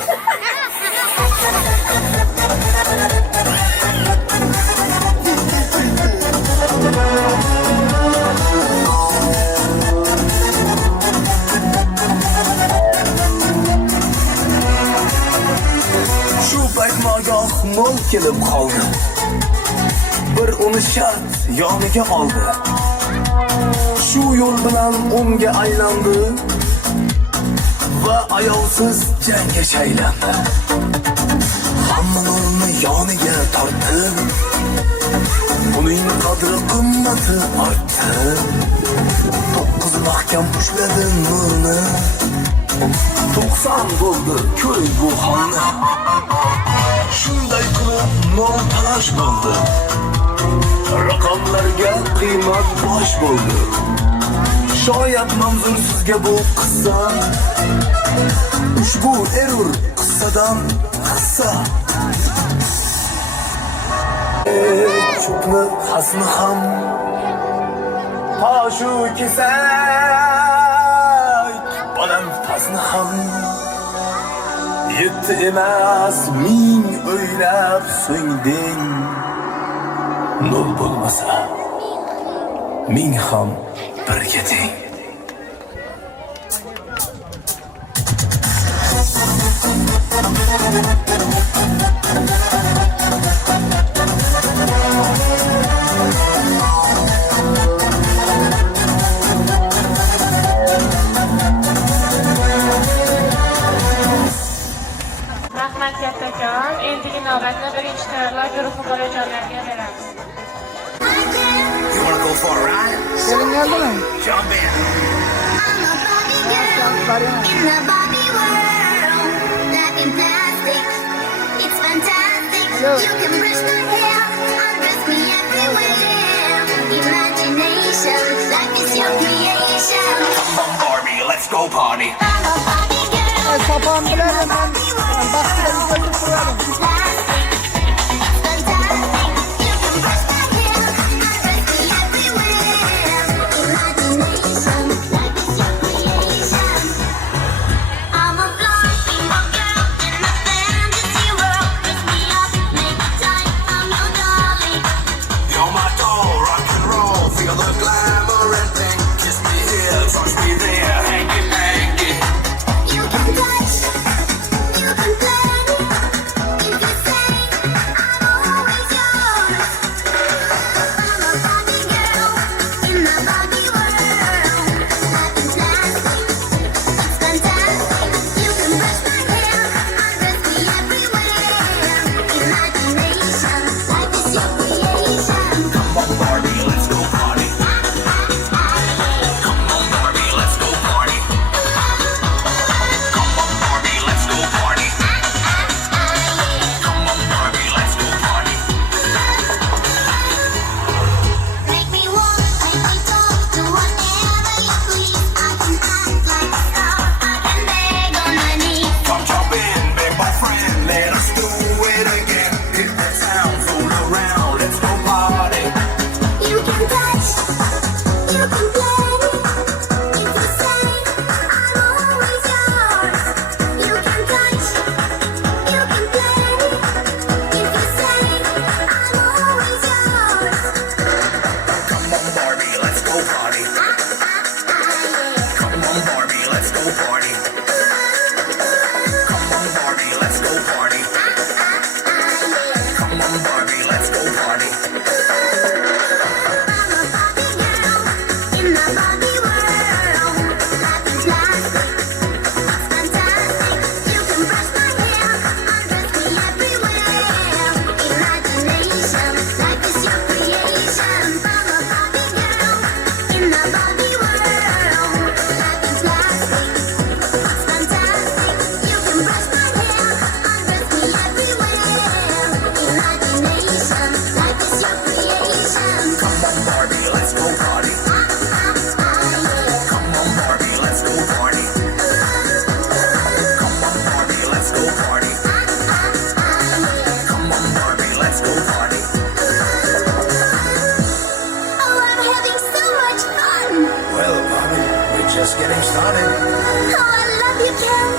Shu payt nogoh mo'l kelib qoldi. Bir uni shart yoniga oldi. Shu yo'l bilan o'ngga aylandi va ayovsiz jangga shaylandi. Hamma nurni yoniga tortdi. Uning qadri qimmati ortdi. 9 mahkam ushladi nurni. 90 bo'ldi ko'ring bu holni. Shunday qilib non talash bo'ldi. Raqamlarga qiymat bosh bo'ldi. Shoyat manzur sizga bu qissa. Ushbu erur qissadan hissa. Cho'pni xasni ham ha shu kesak baland pastni ham yetti emas 1000 o'ylab so'ngding. Nol bo'lmasa 1000 ham birga teng. Rahmat kattakon. Endigi navbatni birinchi tayyorlov guruhi bolajonlarga beramiz. You wanna go for a ride? Gelin geldimi? Jump in. Var ya. In the Barbie world, life in plastic, it's fantastic. Hello. You can brush my hair, undress me everywhere. Imagination, life is your creation. Come on Barbie, let's go party. I'm a Barbie girl. Sapağım bilerim ben. Bak bir götürüp durarım. Plastic, it's fantastic. You can brush my hair, undress me everywhere. Imagination, life is your creation. I'm a flying girl in a fantasy world. Dress me up, make it tight, I'm your darling. You're my doll, rock and roll, feel the glamour and thing. Kiss me here, touch me there, hanky panky. You can touch, you can play. If you say I'm always yours. I'm a Barbie girl in the Barbie world. Life is plastic, it's fantastic. You can brush my hair, undress me everywhere. Imagination, life is your creation. Come on Barbie, let's go party. Come on Barbie, let's go party. Come on Barbie, let's go party. Come on Barbie, let's go party. Make me walk, make me talk, do whatever you please. I can act like a star, I can beg on my knees. Come jump in, big my friend, let us do it again. Hit the town, fool around, let's go party. You can touch, you can play. If you say I'm always yours. You can touch, you can play. If you say I'm always yours. Come on Barbie, let's go party. Come on Barbie, let's go party. Come on Barbie, let's go party. Come on Barbie, let's go party. In the Barbie world, life is plastic, it's fantastic. You can brush my hair, undress me everywhere. Imagination, life is your creation. I'm a Barbie girl in the Barbie world. Life is plastic, it's fantastic. You can brush my hair, undress me everywhere. Imagination, life is your creation. Come on Barbie, let's go party. Come on Barbie, let's go party. Come on Barbie, let's go party. Come on Barbie, let's go party. Oh, I'm having so much fun. Well, Barbie, we're just getting started. Oh, I love you, Ken.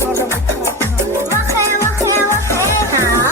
Vahe vahe vahe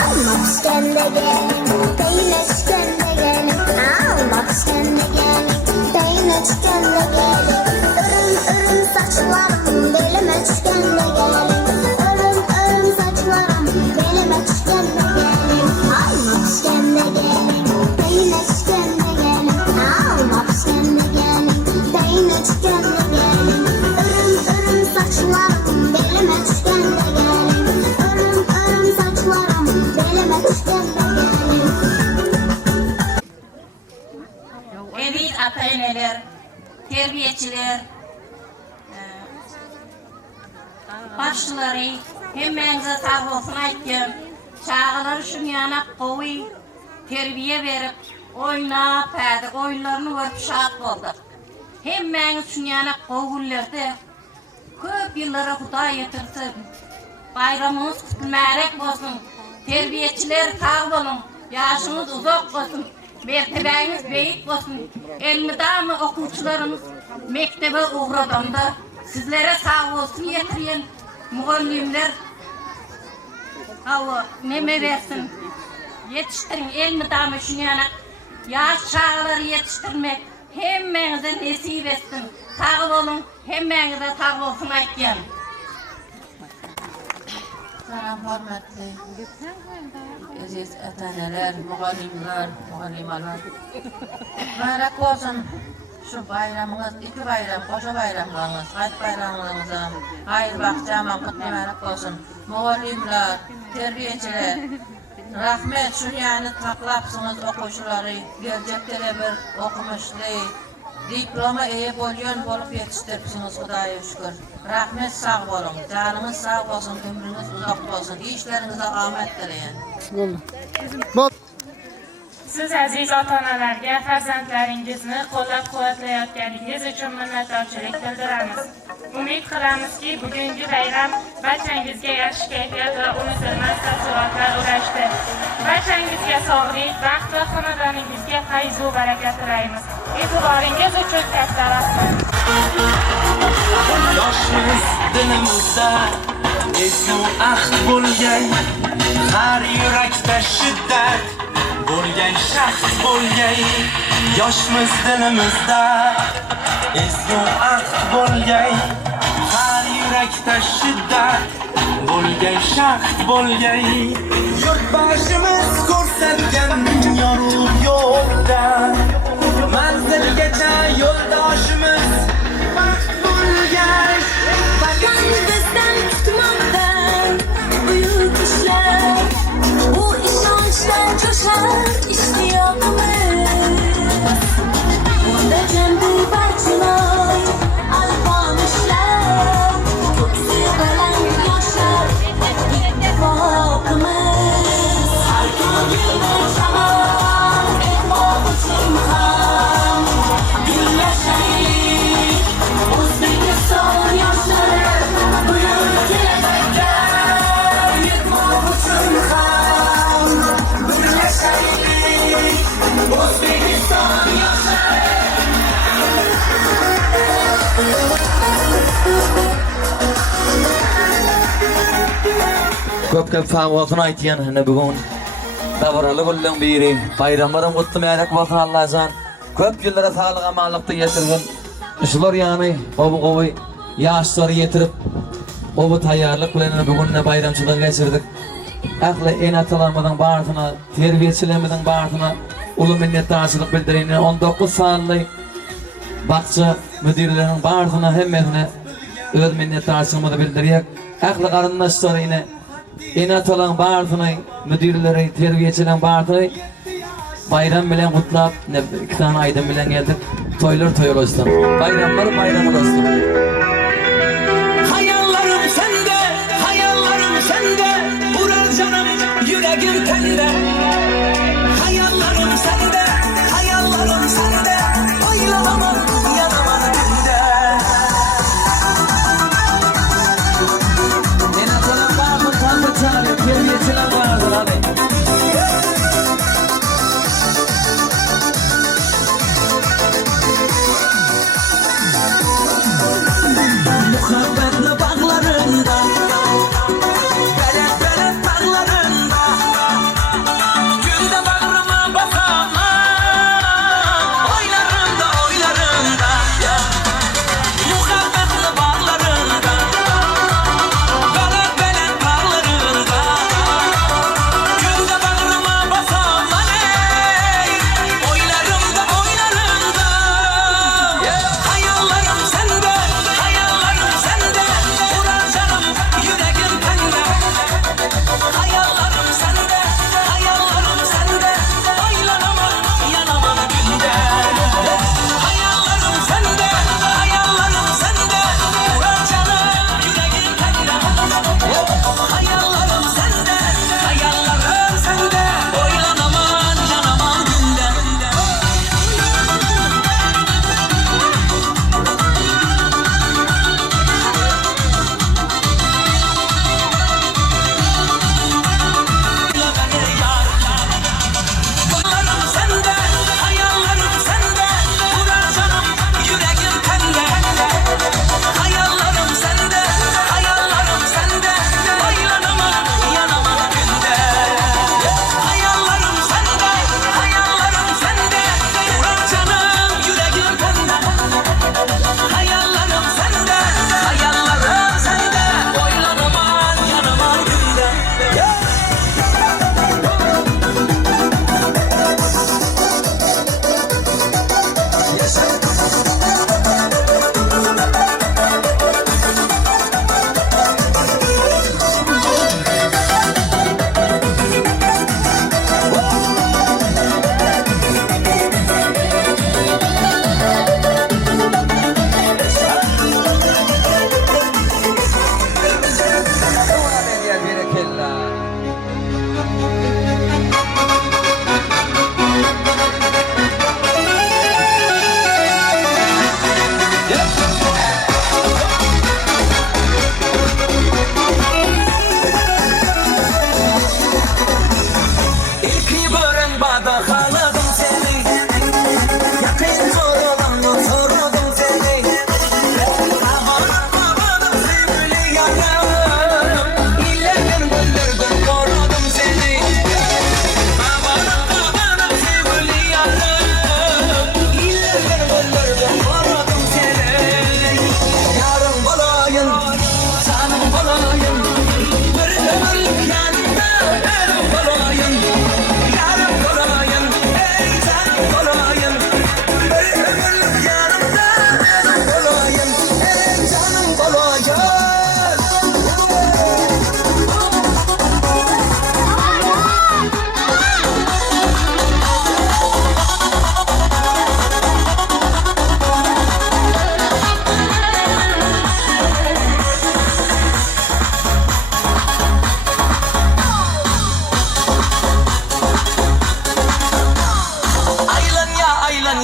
almak iskende gelin Değne iskende gelin almak iskende gelin Değne iskende gelin Örüm örüm saçlarım belime iskende gelin Örüm örüm saçlarım belime iskende gelin Almak iskende gelin Değne iskende gelin almak iskende gelin Değne iskende gelin Örüm örüm saçlarım belime iskende gelin Örüm örüm saçlarım belime iskende gelin Evet ata-eneler, terbiyeçiler, başçıları, hemmenize sağ olsun aytdım. Çağlar şun yana kovi, terbiye verip, oynap, oyunlarını verip şad olduk. Hemmeniz şun yana kovullarda, köp yıllara Huda yetirsin. Bayramınız kutulmayarek olsun. Terbiyeçiler sağ olun, yaşınız uzak olsun. Mertebeniz beyit olsun. Elmidamı okuvçularımız mektebe uğradığında sizlere sağ olsun yetirin. Muallimler hava neme versin. Yetiştirin elmidamı şunu yana. Yaş çağları yetiştirmek hemmenize nesip etsin. Sağ olun, hemmenize sağ olsun aytken. Selam hürmetli aziz ata-eneler, muallimler, muallimalar. Mübarek olsun şu bayramınız, iki bayram, koca bayramlarınız, hayat bayramlarınıza, hayır bakacağıma kutlu mübarek olsun. Muallimler, terbiyeciler, rahmet şu yani taklapsınız okuşuları, gelecekleri bir okumuşlu, diploma iyi bolup yetiştiripsiniz Hudaya şükür. Rahmet sağ olun, canınız sağ olsun, ömrünüz uzak olsun, işlerinize ahmet dileyin. Siz aziz ota-onalarga farzandlaringizni qo'llab-quvvatlayotganingiz uchun minnatdorchilik bildiramiz. Umid qilamizki, bugungi bayram barchangizga yaxshi kayfiyat va unutilmas taassurotlar ulashdi. Barchangizga sog'lik, baxt va xonadoningizga fayz va baraka tilaymiz. E'tiboringiz uchun katta rahmat. Yoshimiz dilimizda ezgu ahd bo'lgay, har yurakda shiddat bo'lgay, shaxs bo'lgay. Yoshimiz dilimizda ezgu ahd bo'lgay, har yurakda shiddat bo'lgay, shaxs bo'lgay. Yurtboshimiz ko'rsatgan yorug' yo'lda manzilgacha yo'ldoshimiz baxt bo'lgay. Vatan bizden tutmakta büyük işler. Bu inançtan coşar iştiyakımız. Bunda kendi parçalar, alfamışlar. Köksü gelen yaşlar, ittifakımız. Her gün günden çaman, etmam için ham. Gün yaşayıp, Uzbekistan yaşları. Buyur gelecekler, yıkmak için ham. Gün yaşayıp, Uzbekistan yaşları. Köp sağ olsun aytgan hene bugun davralı bollan biri bayramlarım kutlu merak bolsun Allah'tan köp yıllara sağlık amallıkta getirgen şular yani obu koy yaşları getirip obu tayarlık bilen bugun bayramçılığı geçirdik. Aklı en atalarımızın bağırtına, terbiyecilerimizin bağırtına ulu minnettarçılık bildireyim. 19 sanlı bakça müdürlerinin bağırtına hemmesine öz minnettarçılığımızı bildiriyek. Aklı karındaşları yine en olan bağırtına müdürleri, terbiyecilerin bağırtına bayram bilen kutlap, 2 tane aydan bilen geldik. Toylar toylar olsun. Bayramlar bayramlar olsun. Hayallerim sende, hayallerim sende. Vurar canım, yüreğim tende. Hayallerim sende, hayallerim sende. Oylamam, yanamam dinde. En olan bağırtına tanrı çağırıyor, terbiyecilerin bağırtına hadi. Muhabbetli bağlarında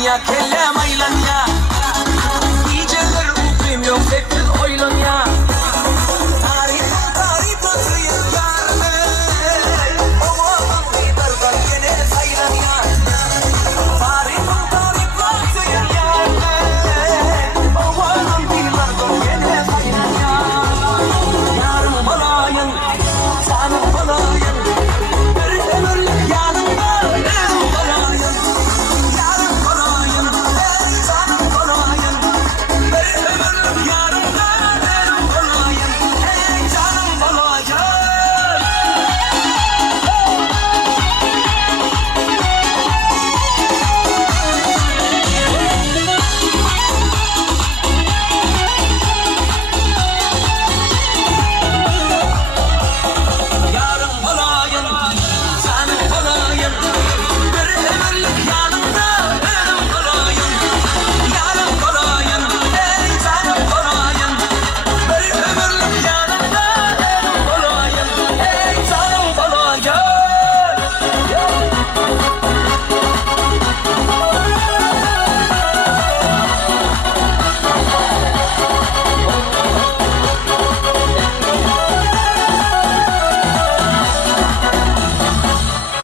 dünya kellem